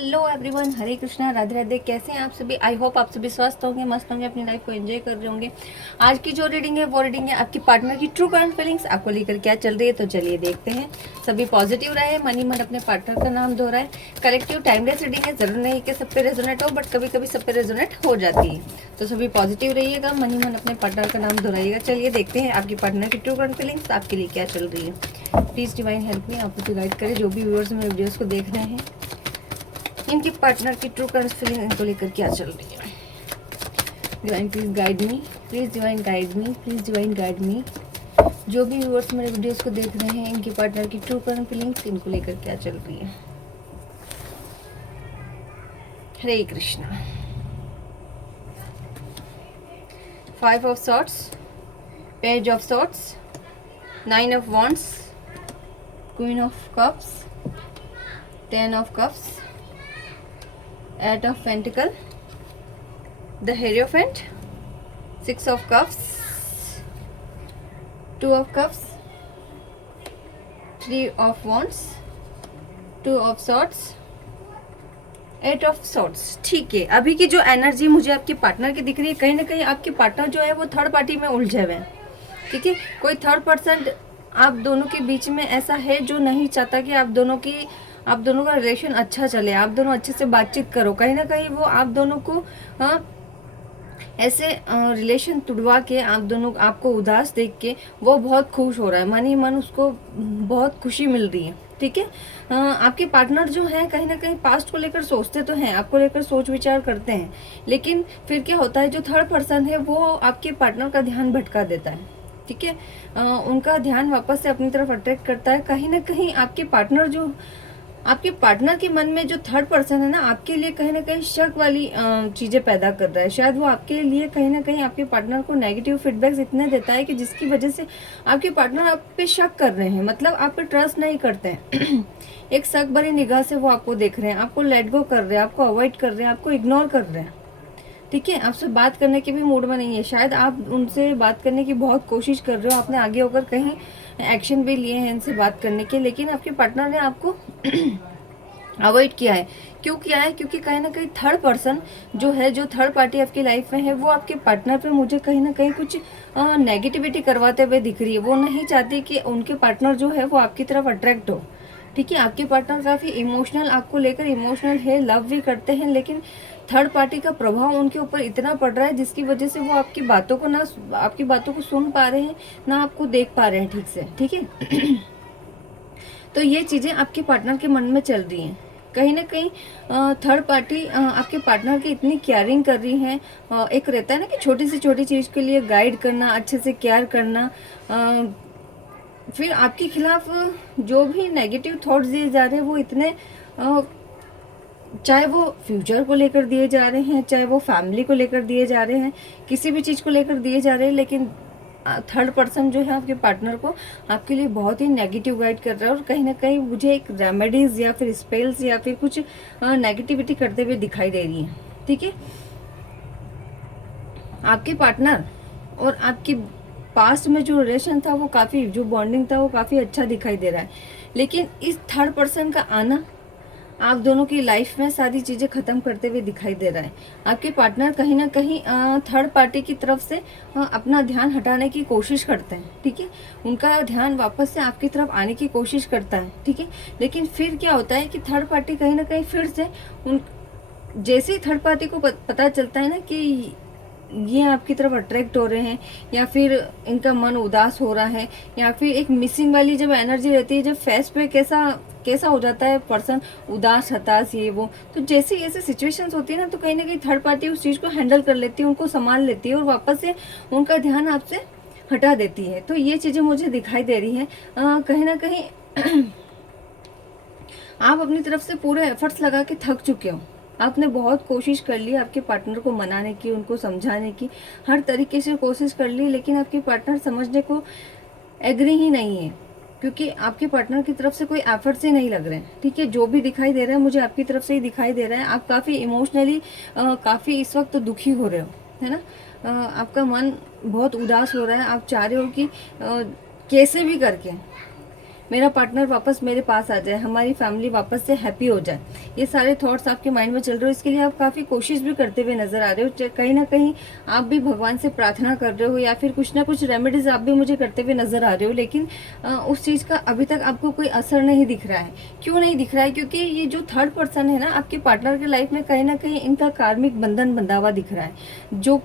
Hello everyone, हरे कृष्णा, राधे राधे। कैसे हैं आप सभी? आई होप आप सभी स्वस्थ होंगे, मस्त होंगे, अपनी लाइफ को एंजॉय कर रहे होंगे। आज की जो रीडिंग है वो रीडिंग है आपकी पार्टनर की ट्रू करंट फीलिंग्स आपको लेकर क्या चल रही है। तो चलिए देखते हैं। सभी पॉजिटिव रहे, मनी मन अपने पार्टनर का नाम दोहराए। कलेक्टिव टाइमलेस रीडिंग है, जरूर नहीं कि सब पे रेजोनेट हो, बट कभी कभी सब पे रेजोनेट हो जाती है। तो सभी पॉजिटिव रहिएगा, मनी मन अपने पार्टनर का नाम दोहराइएगा। चलिए देखते हैं आपकी पार्टनर की ट्रू करंट फीलिंग्स आपके लिए क्या चल रही है। प्लीज डिवाइन हेल्प मी, आप मुझे गाइड करें। जो भी व्यूअर्स मेरे वीडियोस को देख रहे हैं, इनकी पार्टनर की ट्रू करंट फीलिंग इनको लेकर क्या चल रही है। Divine please guide me, please divine guide me, please divine guide me. जो भी व्यूअर्स मेरे वीडियोस को देख रहे हैं, इनकी पार्टनर की ट्रू करंट फीलिंग्स इनको लेकर क्या चल रही है। Hare Krishna. 5 of swords, page of swords, 9 of wands, queen of cups, 10 of cups, 8 of Pentacle, the Hierophant, 6 of Cups, 2 of Cups, 3 of Wands, 2 of Swords, 8 of Swords। ठीक है, अभी की जो एनर्जी मुझे आपके पार्टनर की दिख रही है, कहीं ना कहीं आपके पार्टनर जो है वो थर्ड पार्टी में उलझे हुए हैं। ठीक है, कोई थर्ड पर्सन आप दोनों के बीच में ऐसा है जो नहीं चाहता कि आप दोनों का रिलेशन अच्छा चले, आप दोनों अच्छे से बातचीत करो। कहीं ना कहीं वो आप दोनों को ऐसे रिलेशन तुड़वा के आपको उदास देख के वो बहुत खुश हो रहा है। मन ही मन उसको बहुत खुशी मिल रही है। ठीक है, आपके पार्टनर जो है कहीं ना कहीं पास्ट को लेकर सोचते तो हैं, आपको लेकर सोच विचार करते हैं, लेकिन फिर क्या होता है, जो थर्ड पर्सन है वो आपके पार्टनर का ध्यान भटका देता है। ठीक है, उनका ध्यान वापस से अपनी तरफ अट्रैक्ट करता है। कहीं ना कहीं आपके पार्टनर के मन में जो थर्ड पर्सन है ना, आपके लिए कहीं ना कहीं शक वाली चीजें पैदा कर रहा है। शायद वो आपके लिए कहीं ना कहीं आपके पार्टनर को नेगेटिव फीडबैक्स इतने देता है कि जिसकी वजह से आपके पार्टनर आप पे शक कर रहे हैं, मतलब आप पे ट्रस्ट नहीं करते हैं। एक शक भरी निगाह से वो आपको देख रहे हैं, आपको लेट गो कर रहे हैं, आपको अवॉइड कर रहे हैं, आपको इग्नोर कर रहे हैं। ठीक है, आपसे बात करने के भी मूड में नहीं है। शायद आप उनसे बात करने की बहुत कोशिश कर रहे हो, आपने आगे होकर कहीं एक्शन भी लिए हैं इनसे बात करने के, लेकिन आपके पार्टनर ने आपको अवॉइड किया है। क्यों किया है? क्योंकि कहीं ना कहीं थर्ड पर्सन जो थर्ड पार्टी आपकी लाइफ में है, वो आपके पार्टनर पे मुझे कहीं ना कहीं कुछ नेगेटिविटी करवाते हुए दिख रही है। वो नहीं चाहती कि उनके पार्टनर जो है वो आपकी तरफ अट्रैक्ट हो। ठीक है, आपके पार्टनर काफी इमोशनल, आपको लेकर इमोशनल है, लव भी करते हैं, लेकिन थर्ड पार्टी का प्रभाव उनके ऊपर इतना पड़ रहा है जिसकी वजह से वो आपकी बातों को सुन पा रहे हैं, ना आपको देख पा रहे हैं ठीक से। ठीक है, तो ये चीजें आपके पार्टनर के मन में चल रही हैं। कहीं ना कहीं थर्ड पार्टी आपके पार्टनर की इतनी केयरिंग कर रही है। एक रहता है ना कि छोटी से छोटी चीज के लिए गाइड करना, अच्छे से केयर करना। फिर आपके खिलाफ जो भी नेगेटिव थॉट्स दिए जा रहे हैं वो इतने चाहे वो फ्यूचर को लेकर दिए जा रहे हैं, चाहे वो फैमिली को लेकर दिए जा रहे हैं, किसी भी चीज़ को लेकर दिए जा रहे हैं, लेकिन थर्ड पर्सन जो है आपके पार्टनर को आपके लिए बहुत ही नेगेटिव गाइड कर रहा है। और कहीं ना कहीं मुझे एक रेमेडीज या फिर स्पेल्स या फिर कुछ नेगेटिविटी करते हुए दिखाई दे रही है। ठीक है, आपके पार्टनर और आपकी पास्ट में जो रिलेशन था, वो काफ़ी, जो बॉन्डिंग था वो काफ़ी अच्छा दिखाई दे रहा है, लेकिन इस थर्ड पर्सन का आना आप दोनों की लाइफ में सारी चीजें खत्म करते हुए दिखाई दे रहा है। आपके पार्टनर कहीं ना कहीं थर्ड पार्टी की तरफ से अपना ध्यान हटाने की कोशिश करते हैं। ठीक है, उनका ध्यान वापस से आपकी तरफ आने की कोशिश करता है। ठीक है, लेकिन फिर क्या होता है कि थर्ड पार्टी कहीं ना कहीं फिर से जैसे ही थर्ड पार्टी को पता चलता है ना कि ये आपकी तरफ अट्रैक्ट हो रहे हैं, या फिर इनका मन उदास हो रहा है, या फिर एक मिसिंग वाली जब एनर्जी रहती है, जब फेस पे कैसा हो जाता है पर्सन, उदास, हताश, ये वो, तो जैसे ऐसे सिचुएशंस होती है ना, तो कहीं ना कहीं थर्ड पार्टी उस चीज़ को हैंडल कर लेती है, उनको संभाल लेती है और वापस से उनका ध्यान आपसे हटा देती है। तो ये चीज़ें मुझे दिखाई दे रही हैं। कहीं ना कहीं आप अपनी तरफ से पूरे एफर्ट्स लगा के थक चुके हो। आपने बहुत कोशिश कर ली आपके पार्टनर को मनाने की, उनको समझाने की, हर तरीके से कोशिश कर ली, लेकिन आपके पार्टनर समझने को एग्री ही नहीं है, क्योंकि आपके पार्टनर की तरफ से कोई एफर्ट्स ही नहीं लग रहे हैं। ठीक है, जो भी दिखाई दे रहा है मुझे आपकी तरफ से ही दिखाई दे रहा है। आप काफ़ी इमोशनली काफ़ी इस वक्त दुखी हो रहे हो, है ना। आपका मन बहुत उदास हो रहा है। आप चाह रहे हो कि कैसे भी करके मेरा पार्टनर वापस मेरे पास आ जाए, हमारी फैमिली वापस से हैप्पी हो जाए। ये सारे थॉट्स आपके माइंड में चल रहे हो। इसके लिए आप काफ़ी कोशिश भी करते हुए नजर आ रहे हो। कहीं ना कहीं आप भी भगवान से प्रार्थना कर रहे हो या फिर कुछ ना कुछ रेमेडीज आप भी मुझे करते हुए नजर आ रहे हो, लेकिन उस चीज़ का अभी तक आपको कोई असर नहीं दिख रहा है। क्यों नहीं दिख रहा है? क्योंकि ये जो थर्ड पर्सन है ना आपके पार्टनर के लाइफ में, कहीं ना कहीं इनका कार्मिक बंधन बंधा हुआ दिख रहा है, जो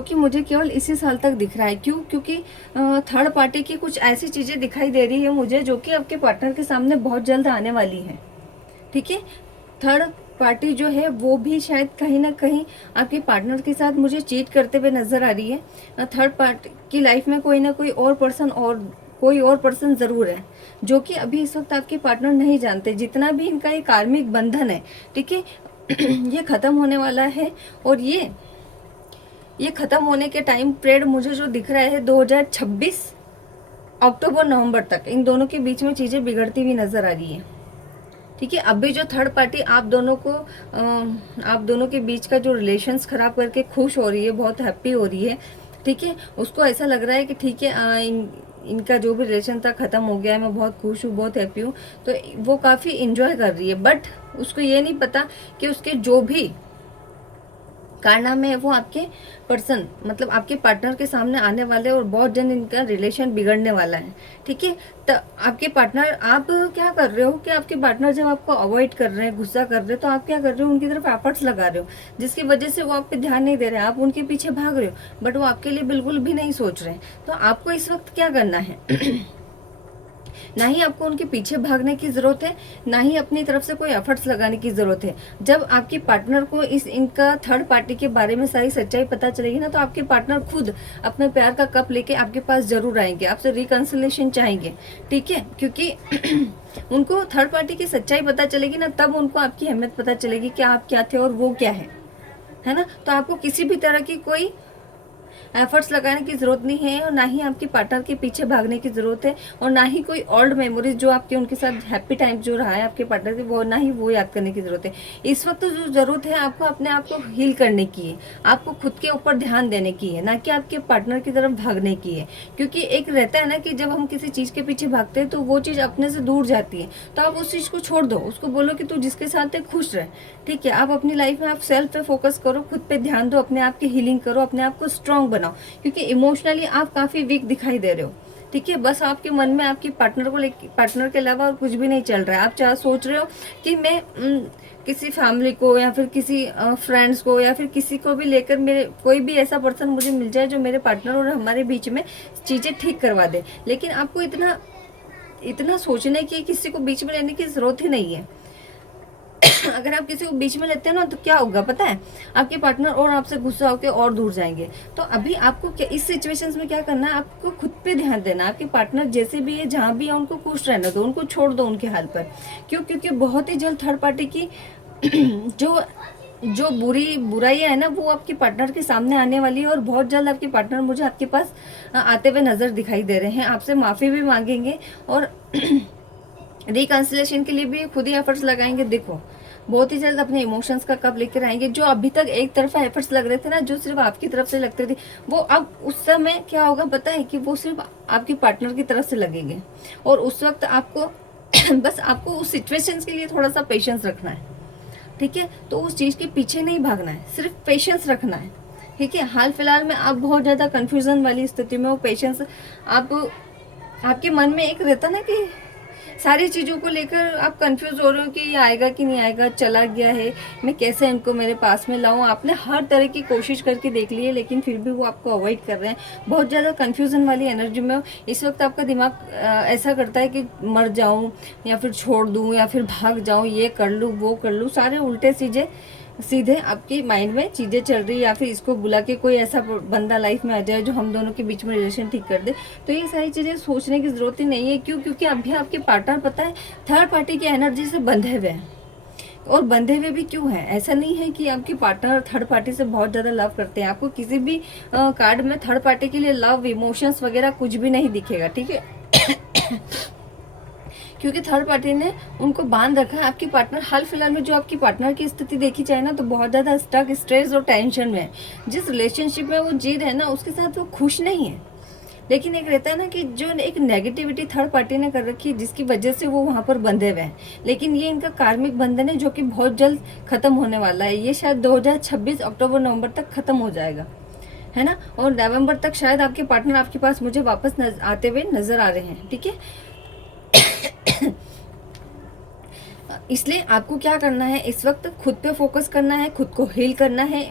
कि मुझे केवल इसी साल तक दिख रहा है। क्यों? क्योंकि थर्ड पार्टी की कुछ ऐसी चीज़ें दिखाई दे रही है मुझे जो कि आपके पार्टनर के सामने बहुत जल्द आने वाली है। ठीक है, थर्ड पार्टी जो है वो भी शायद कहीं ना कहीं आपके पार्टनर के साथ मुझे चीट करते हुए नजर आ रही है। थर्ड पार्टी की लाइफ में कोई ना कोई और पर्सन ज़रूर है जो कि अभी इस वक्त आपके पार्टनर नहीं जानते। जितना भी इनका ये कार्मिक बंधन है, ठीक है, ये ख़त्म होने वाला है। और ये ख़त्म होने के टाइम पीरियड मुझे जो दिख रहा है 2026 अक्टूबर नवंबर तक इन दोनों के बीच में चीज़ें बिगड़ती हुई नज़र आ रही है। ठीक है, अभी जो थर्ड पार्टी आप दोनों के बीच का जो रिलेशंस खराब करके खुश हो रही है, बहुत हैप्पी हो रही है। ठीक है, उसको ऐसा लग रहा है कि ठीक है, इनका जो भी रिलेशन था ख़त्म हो गया है, मैं बहुत खुश हूँ, बहुत हैप्पी हूँ, तो वो काफ़ी इंजॉय कर रही है। बट उसको ये नहीं पता कि उसके जो भी कारनामे है वो आपके पर्सन मतलब आपके पार्टनर के सामने आने वाले और बहुत जल्द इनका रिलेशन बिगड़ने वाला है। ठीक है, तो आपके पार्टनर, आप क्या कर रहे हो कि आपके पार्टनर जब आपको अवॉइड कर रहे हैं, गुस्सा कर रहे हैं, तो आप क्या कर रहे हो, उनकी तरफ एफर्ट्स लगा रहे हो, जिसकी वजह से वो आप पे ध्यान नहीं दे रहे हैं, आप उनके पीछे भाग रहे हो, बट वो आपके लिए बिल्कुल भी नहीं सोच रहे हैं। तो आपको इस वक्त क्या करना है ना ही आपको उनके पीछे भागने की जरूरत है, ना ही अपनी तरफ से कोई एफर्ट्स लगाने की जरूरत है। जब आपके पार्टनर को इनका थर्ड पार्टी के बारे में सारी सच्चाई पता चलेगी ना, तो आपके पार्टनर खुद अपने प्यार का कप लेके आपके पास जरूर आएंगे, आपसे रिकंसिलेशन चाहेंगे। ठीक है, क्योंकि उनको थर्ड पार्टी की सच्चाई पता चलेगी ना, तब उनको आपकी अहमियत पता चलेगी कि आप क्या थे और वो क्या है ना। तो आपको किसी भी तरह की कोई एफर्ट्स लगाने की जरूरत नहीं है, और ना ही आपके पार्टनर के पीछे भागने की जरूरत है, और ना ही कोई ओल्ड मेमोरीज जो आपके उनके साथ हैप्पी टाइम जो रहा है आपके पार्टनर के, वो ना ही वो याद करने की जरूरत है। इस वक्त जो जरूरत है आपको अपने आप को हील करने की है, आपको खुद के ऊपर ध्यान देने की है, ना कि आपके पार्टनर की तरफ भागने की है। क्योंकि एक रहता है ना कि जब हम किसी चीज के पीछे भागते हैं तो वो चीज अपने से दूर जाती है, तो आप उस चीज को छोड़ दो, उसको बोलो कि तू जिसके साथ है खुश रहे। ठीक है, आप अपनी लाइफ में आप सेल्फ पे फोकस करो, खुद पे ध्यान दो, अपने आप की हीलिंग करो, अपने आप को स्ट्रांग बनाओ, क्योंकि इमोशनली आप काफी वीक दिखाई दे रहे हो। ठीक है, बस आपके मन में आपकी पार्टनर के अलावा और कुछ भी नहीं चल रहा है। आप चाह सोच रहे हो कि मैं किसी फैमिली को या फिर किसी फ्रेंड्स को या फिर किसी को भी लेकर मेरे कोई भी ऐसा पर्सन मुझे मिल जाए जो मेरे पार्टनर और हमारे बीच में चीजें ठीक करवा दे। लेकिन आपको इतना सोचने की, किसी को बीच में लेने की जरूरत ही नहीं है। अगर आप किसी को बीच में लेते हैं ना, तो क्या होगा पता है, आपके पार्टनर और आपसे गुस्सा होकर और दूर जाएंगे। तो अभी आपको क्या इस सिचुएशंस में क्या करना है, आपको खुद पे ध्यान देना है। आपके पार्टनर जैसे भी है, जहाँ भी है, उनको खुश रहना दो, उनको छोड़ दो उनके हाल पर। क्यों? क्योंकि बहुत ही जल्द थर्ड पार्टी की जो बुराइयां है ना, वो आपके पार्टनर के सामने आने वाली है, और बहुत जल्द आपके पार्टनर मुझे आपके पास आते हुए नजर दिखाई दे रहे हैं। आपसे माफी भी मांगेंगे और रिकंसिलेशन के लिए भी खुद ही एफर्ट्स लगाएंगे। देखो, बहुत ही जल्द अपने इमोशंस का कप लेकर आएंगे। जो अभी तक एक तरफा एफर्ट्स लग रहे थे ना, जो सिर्फ आपकी तरफ से लगते थे, वो अब उस समय क्या होगा पता है, कि वो सिर्फ आपके पार्टनर की तरफ से लगेंगे। और उस वक्त आपको बस आपको उस सिचुएशंस के लिए थोड़ा सा पेशेंस रखना है। ठीक है, तो उस चीज के पीछे नहीं भागना है, सिर्फ पेशेंस रखना है। ठीक है, हाल फिलहाल में आप बहुत ज्यादा कंफ्यूजन वाली स्थिति में हो। पेशेंस आपके मन में एक रहता ना कि सारी चीज़ों को लेकर आप कंफ्यूज हो रहे हो कि ये आएगा कि नहीं आएगा, चला गया है, मैं कैसे इनको मेरे पास में लाऊं। आपने हर तरह की कोशिश करके देख ली है, लेकिन फिर भी वो आपको अवॉइड कर रहे हैं। बहुत ज़्यादा कंफ्यूजन वाली एनर्जी में हो इस वक्त। आपका दिमाग ऐसा करता है कि मर जाऊं या फिर छोड़ दूं या फिर भाग जाऊं, ये कर लूं वो कर लूं, सारे उल्टे सीधे आपके माइंड में चीजें चल रही है। या फिर इसको बुला के कोई ऐसा बंदा लाइफ में आ जाए जो हम दोनों के बीच में रिलेशन ठीक कर दे। तो ये सारी चीजें सोचने की जरूरत ही नहीं है। क्यों? क्योंकि अभी आपके पार्टनर पता है थर्ड पार्टी की एनर्जी से बंधे हुए हैं। और बंधे हुए भी क्यों है? ऐसा नहीं है कि आपके पार्टनर थर्ड पार्टी से बहुत ज्यादा लव करते हैं। आपको किसी भी कार्ड में थर्ड पार्टी के लिए लव, इमोशंस वगैरह कुछ भी नहीं दिखेगा। ठीक है, क्योंकि थर्ड पार्टी ने उनको बांध रखा है। आपकी पार्टनर हाल फिलहाल में जो आपकी पार्टनर की स्थिति देखी जाए ना, तो बहुत ज्यादा स्ट्रेस और टेंशन में है। जिस रिलेशनशिप में वो जी रहे हैं ना, उसके साथ वो खुश नहीं है। लेकिन एक रहता है ना कि जो एक नेगेटिविटी थर्ड पार्टी ने कर रखी है जिसकी वजह से वो वहाँ पर बंधे हुए हैं, लेकिन ये इनका कार्मिक बंधन है जो कि बहुत जल्द खत्म होने वाला है। ये शायद 2026 अक्टूबर नवंबर तक खत्म हो जाएगा, है ना। और नवंबर तक शायद आपके पार्टनर आपके पास मुझे वापस आते हुए नजर आ रहे हैं, ठीक है। इसलिए आपको क्या करना है इस वक्त, खुद पे फोकस करना है, खुद को हील करना है,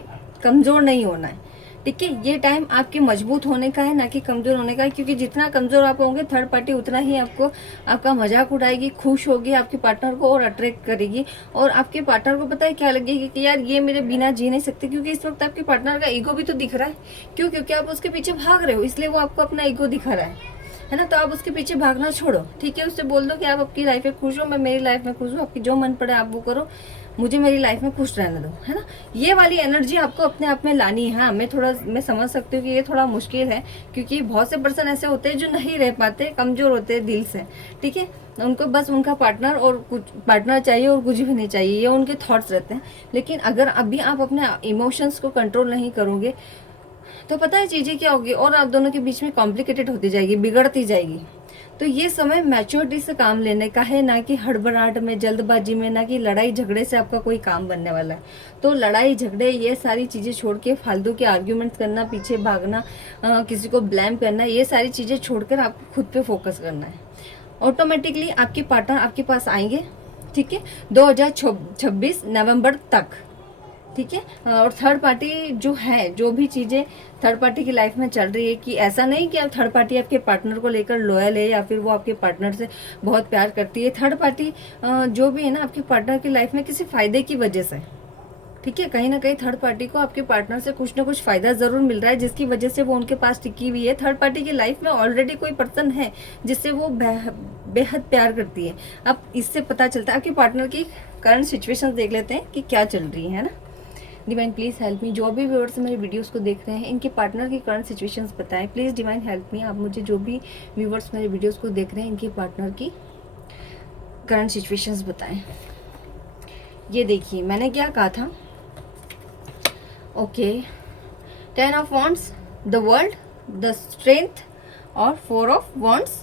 कमज़ोर नहीं होना है, ठीक है। ये टाइम आपके मजबूत होने का है, ना कि कमज़ोर होने का है, क्योंकि जितना कमज़ोर आप होंगे थर्ड पार्टी उतना ही आपको आपका मजाक उड़ाएगी, खुश होगी, आपके पार्टनर को और अट्रैक्ट करेगी। और आपके पार्टनर को पता है क्या लगेगी कि यार ये मेरे बिना जी नहीं सकते, क्योंकि इस वक्त आपके पार्टनर का ईगो भी तो दिख रहा है। क्यों? क्योंकि आप उसके पीछे भाग रहे हो, इसलिए वो आपको अपना ईगो दिखा रहा है ना। तो आप उसके पीछे भागना छोड़ो, ठीक है। उससे बोल दो कि आप आपकी लाइफ में खुश हो, मैं मेरी लाइफ में खुश हूँ, आपकी जो मन पड़े आप वो करो, मुझे मेरी लाइफ में खुश रहने दो, है ना। ये वाली एनर्जी आपको अपने आप में लानी है। हाँ, मैं समझ सकती हूँ कि ये थोड़ा मुश्किल है, क्योंकि बहुत से पर्सन ऐसे होते हैं जो नहीं रह पाते, कमजोर होते हैं दिल से, ठीक है। उनको बस उनका पार्टनर और कुछ पार्टनर चाहिए और कुछ भी नहीं चाहिए, ये उनके थॉट्स रहते हैं। लेकिन अगर अभी आप अपने इमोशंस को कंट्रोल नहीं करोगे तो पता है चीज़ें क्या होगी, और आप दोनों के बीच में कॉम्प्लिकेटेड होती जाएगी, बिगड़ती जाएगी। तो ये समय मैच्योरिटी से काम लेने का है, ना कि हड़बड़ाहट में, जल्दबाजी में, ना कि लड़ाई झगड़े से आपका कोई काम बनने वाला है। तो लड़ाई झगड़े ये सारी चीज़ें छोड़ के फालतू के आर्ग्यूमेंट्स करना, पीछे भागना, किसी को ब्लेम करना, ये सारी चीज़ें छोड़कर आपको खुद पे फोकस करना है। ऑटोमेटिकली आपके पार्टनर आपके पास आएंगे, ठीक है, 2026 नवंबर तक, ठीक है। और थर्ड पार्टी जो है, जो भी चीज़ें थर्ड पार्टी की लाइफ में चल रही है, कि ऐसा नहीं कि थर्ड पार्टी आपके पार्टनर को लेकर लॉयल है या फिर वो आपके पार्टनर से बहुत प्यार करती है। थर्ड पार्टी जो भी है ना आपके पार्टनर की लाइफ में किसी फ़ायदे की वजह से, ठीक है, कहीं ना कहीं थर्ड पार्टी को आपके पार्टनर से कुछ ना कुछ फ़ायदा ज़रूर मिल रहा है, जिसकी वजह से वो उनके पास टिकी हुई है। थर्ड पार्टी की लाइफ में ऑलरेडी कोई पर्सन है जिससे वो बेहद प्यार करती है। अब इससे पता चलता है, आपके पार्टनर की करंट सिचुएशन देख लेते हैं कि क्या चल रही है ना। डिवाइन प्लीज़ हेल्प मी, जो भी व्यूअर्स मेरे वीडियोस को देख रहे हैं इनके पार्टनर की करंट सिचुएशंस बताएं। प्लीज़ डिवाइन हेल्प मी, आप मुझे जो भी व्यूअर्स मेरे वीडियोस को देख रहे हैं इनके पार्टनर की करंट सिचुएशंस बताएं। ये देखिए मैंने क्या कहा था, okay, 10 of wands, the world, the strength और 4 of wands,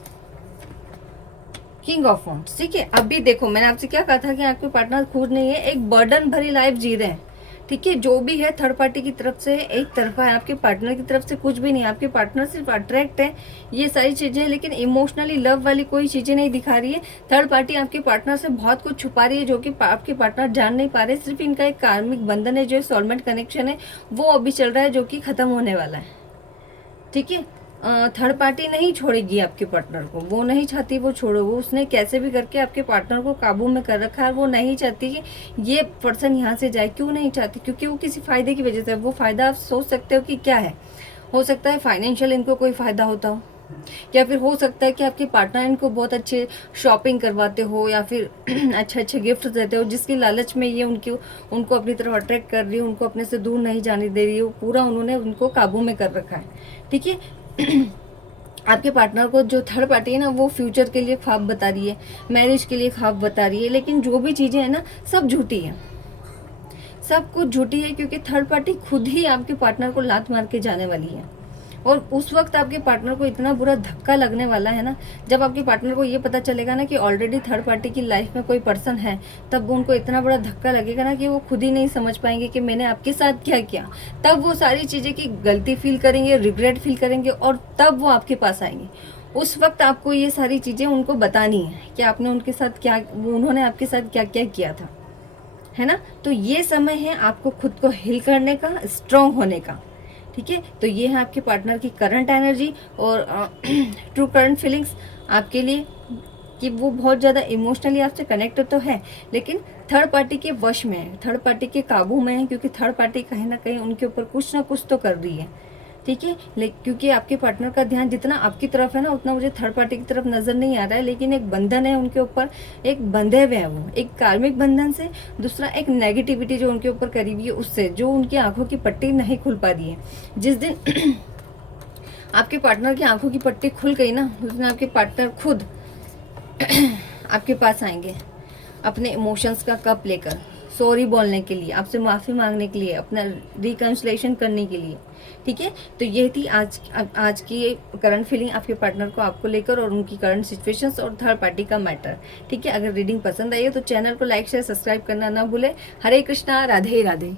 king of wands, ठीक है। अभी देखो मैंने आपसे क्या कहा था कि आपके पार्टनर खुद नहीं है, एक बर्डन भरी लाइफ जी रहे हैं, ठीक है। जो भी है थर्ड पार्टी की तरफ से एक तरफा है, आपके पार्टनर की तरफ से कुछ भी नहीं है। आपके पार्टनर सिर्फ अट्रैक्ट है, ये सारी चीज़ें, लेकिन इमोशनली लव वाली कोई चीज़ें नहीं दिखा रही है। थर्ड पार्टी आपके पार्टनर से बहुत कुछ छुपा रही है जो कि आपके पार्टनर जान नहीं पा रहे। सिर्फ इनका एक कार्मिक बंधन है, जो सोलमेंट कनेक्शन है वो अभी चल रहा है, जो कि ख़त्म होने वाला है, ठीक है। थर्ड पार्टी नहीं छोड़ेगी आपके पार्टनर को, वो नहीं चाहती वो छोड़ो, वो उसने कैसे भी करके आपके पार्टनर को काबू में कर रखा है। वो नहीं चाहती कि ये पर्सन यहाँ से जाए। क्यों नहीं चाहती? क्योंकि वो किसी फ़ायदे की वजह से, वो फ़ायदा आप सोच सकते हो कि क्या है। हो सकता है फाइनेंशियल इनको कोई फ़ायदा होता हो, या फिर हो सकता है कि आपके पार्टनर इनको बहुत अच्छे शॉपिंग करवाते हो या फिर अच्छे अच्छे गिफ्ट देते हो, जिसकी लालच में ये उनको अपनी तरफ अट्रैक्ट कर रही है, उनको अपने से दूर नहीं जाने दे रही है। पूरा उन्होंने उनको काबू में कर रखा है, ठीक है। आपके पार्टनर को जो थर्ड पार्टी है ना, वो फ्यूचर के लिए ख्वाब बता रही है, मैरिज के लिए ख्वाब बता रही है, लेकिन जो भी चीज़ें हैं ना सब झूठी है, सब कुछ झूठी है, क्योंकि थर्ड पार्टी खुद ही आपके पार्टनर को लात मार के जाने वाली है। और उस वक्त आपके पार्टनर को इतना बुरा धक्का लगने वाला है ना, जब आपके पार्टनर को ये पता चलेगा ना कि ऑलरेडी थर्ड पार्टी की लाइफ में कोई पर्सन है, तब उनको इतना बड़ा धक्का लगेगा ना कि वो खुद ही नहीं समझ पाएंगे कि मैंने आपके साथ क्या किया। तब वो सारी चीज़ें की गलती फील करेंगे, रिग्रेट फील करेंगे, और तब वो आपके पास आएंगे। उस वक्त आपको ये सारी चीज़ें उनको बतानी है कि आपने उनके साथ क्या, उन्होंने आपके साथ क्या क्या किया था, है ना। तो ये समय है आपको खुद को हील करने का, स्ट्रॉन्ग होने का, ठीक है। तो ये है आपके पार्टनर की करंट एनर्जी और ट्रू करंट फीलिंग्स आपके लिए, कि वो बहुत ज़्यादा इमोशनली आपसे कनेक्ट तो है, लेकिन थर्ड पार्टी के वश में है, थर्ड पार्टी के काबू में है, क्योंकि थर्ड पार्टी कहीं ना कहीं उनके ऊपर कुछ ना कुछ तो कर रही है, ठीक है। क्योंकि आपके पार्टनर का ध्यान जितना आपकी तरफ है ना, उतना मुझे थर्ड पार्टी की तरफ नज़र नहीं आ रहा है। लेकिन एक बंधन है उनके ऊपर, एक बंधे हुए हैं वो, एक कार्मिक बंधन से, दूसरा एक नेगेटिविटी जो उनके ऊपर करी हुई है उससे, जो उनकी आंखों की पट्टी नहीं खुल पा रही है। जिस दिन आपके पार्टनर की आंखों की पट्टी खुल गई ना, उस दिन आपके पार्टनर खुद आपके पास आएंगे अपने इमोशंस का कप लेकर, सॉरी बोलने के लिए, आपसे माफ़ी मांगने के लिए, अपना रिकन्सिलेशन करने के लिए। ठीक है, तो ये थी आज की करंट फीलिंग आपके पार्टनर को आपको लेकर और उनकी करंट सिचुएशंस और थर्ड पार्टी का मैटर। ठीक है, अगर रीडिंग पसंद आई है तो चैनल को लाइक शेयर सब्सक्राइब करना ना भूले। हरे कृष्णा, राधे राधे।